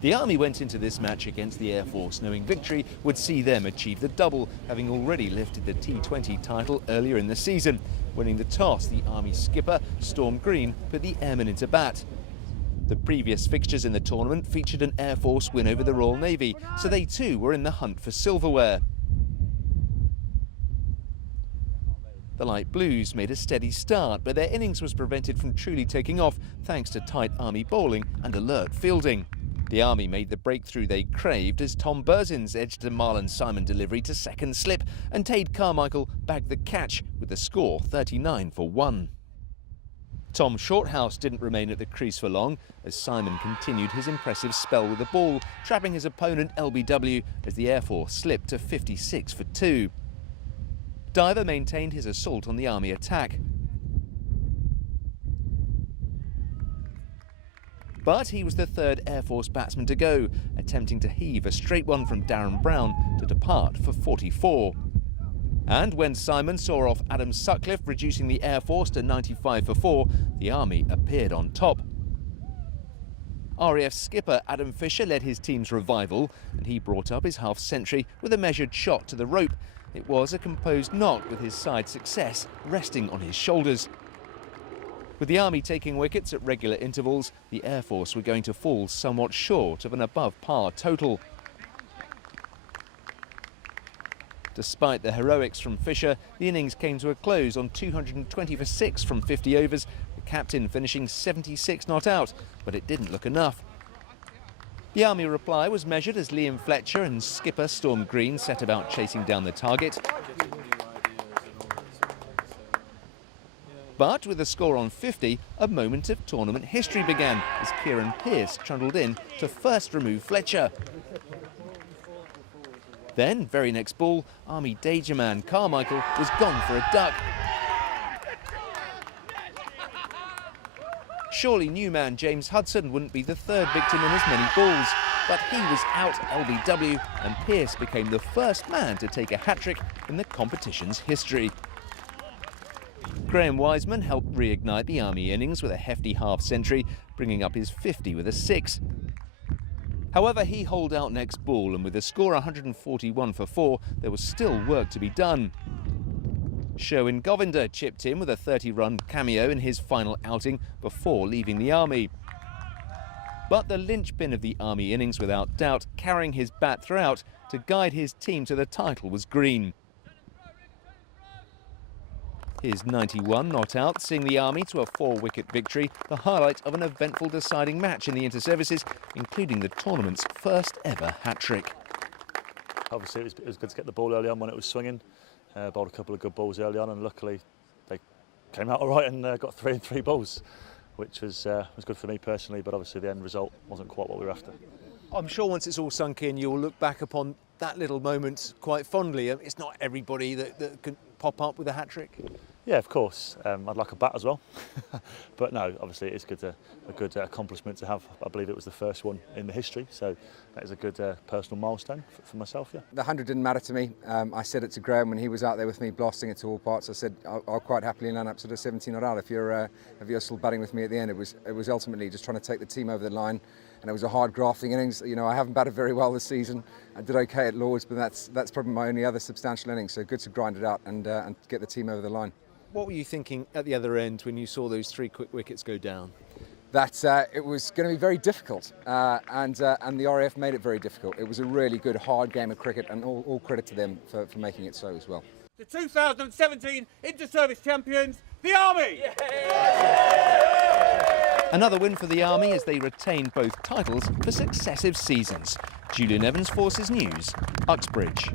The Army went into this match against the Air Force knowing victory would see them achieve the double, having already lifted the T20 title earlier in the season. Winning the toss, the Army skipper, Storm Green, put the Airmen into bat. The previous fixtures in the tournament featured an Air Force win over the Royal Navy, so they too were in the hunt for silverware. The Light Blues made a steady start, but their innings was prevented from truly taking off thanks to tight Army bowling and alert fielding. The Army made the breakthrough they craved as Tom Burzins edged a Marlon Simon delivery to second slip and Tade Carmichael bagged the catch with the score 39 for 1. Tom Shorthouse didn't remain at the crease for long as Simon continued his impressive spell with the ball, trapping his opponent LBW as the Air Force slipped to 56 for 2. Diver maintained his assault on the Army attack. But he was the third Air Force batsman to go, attempting to heave a straight one from Darren Brown to depart for 44. And when Simon saw off Adam Sutcliffe, reducing the Air Force to 95 for 4, the Army appeared on top. RAF skipper Adam Fisher led his team's revival, and he brought up his half-century with a measured shot to the rope. It was a composed knock with his side success resting on his shoulders. With the Army taking wickets at regular intervals, the Air Force were going to fall somewhat short of an above-par total. Despite the heroics from Fisher, the innings came to a close on 220 for 6 from 50 overs, the captain finishing 76 not out, but it didn't look enough. The Army reply was measured as Liam Fletcher and skipper Storm Green set about chasing down the target. But with the score on 50, a moment of tournament history began as Kieran Pearce trundled in to first remove Fletcher. Then, very next ball, Army danger man Carmichael was gone for a duck. Surely new man James Hudson wouldn't be the third victim in as many balls, but he was out LBW and Pearce became the first man to take a hat-trick in the competition's history. Graham Wiseman helped reignite the Army innings with a hefty half-century, bringing up his 50 with a 6. However, he holed out next ball, and with the score 141 for 4, there was still work to be done. Sherwin Govinder chipped in with a 30-run cameo in his final outing before leaving the Army. But the linchpin of the Army innings, without doubt, carrying his bat throughout to guide his team to the title, was Green. His 91 not out, seeing the Army to a 4-wicket victory, the highlight of an eventful deciding match in the inter-services, including the tournament's first ever hat-trick. Obviously it was good to get the ball early on when it was swinging. Bowled a couple of good balls early on and luckily they came out all right and got 3 and 3 balls, which was good for me personally, but obviously the end result wasn't quite what we were after. I'm sure once it's all sunk in, you'll look back upon that little moment quite fondly. It's not everybody that can pop up with a hat-trick. Yeah, of course. I'd like a bat as well. But no, obviously it's a good accomplishment to have. I believe it was the first one in the history, so that is a good personal milestone for myself, yeah. The 100 didn't matter to me. I said it to Graham when he was out there with me blasting it to all parts. I said I'll quite happily land up to the 17 not out if you're still batting with me at the end. It was ultimately just trying to take the team over the line, and it was a hard grafting innings. You know, I haven't batted very well this season. I did okay at Lords, but that's probably my only other substantial innings. So good to grind it out and get the team over the line. What were you thinking at the other end when you saw those 3 quick wickets go down? That it was going to be very difficult, and the RAF made it very difficult. It was a really good, hard game of cricket, and all credit to them for making it so as well. The 2017 Inter-Service Champions, the Army! Another win for the Army as they retained both titles for successive seasons. Julian Evans, Forces News, Uxbridge.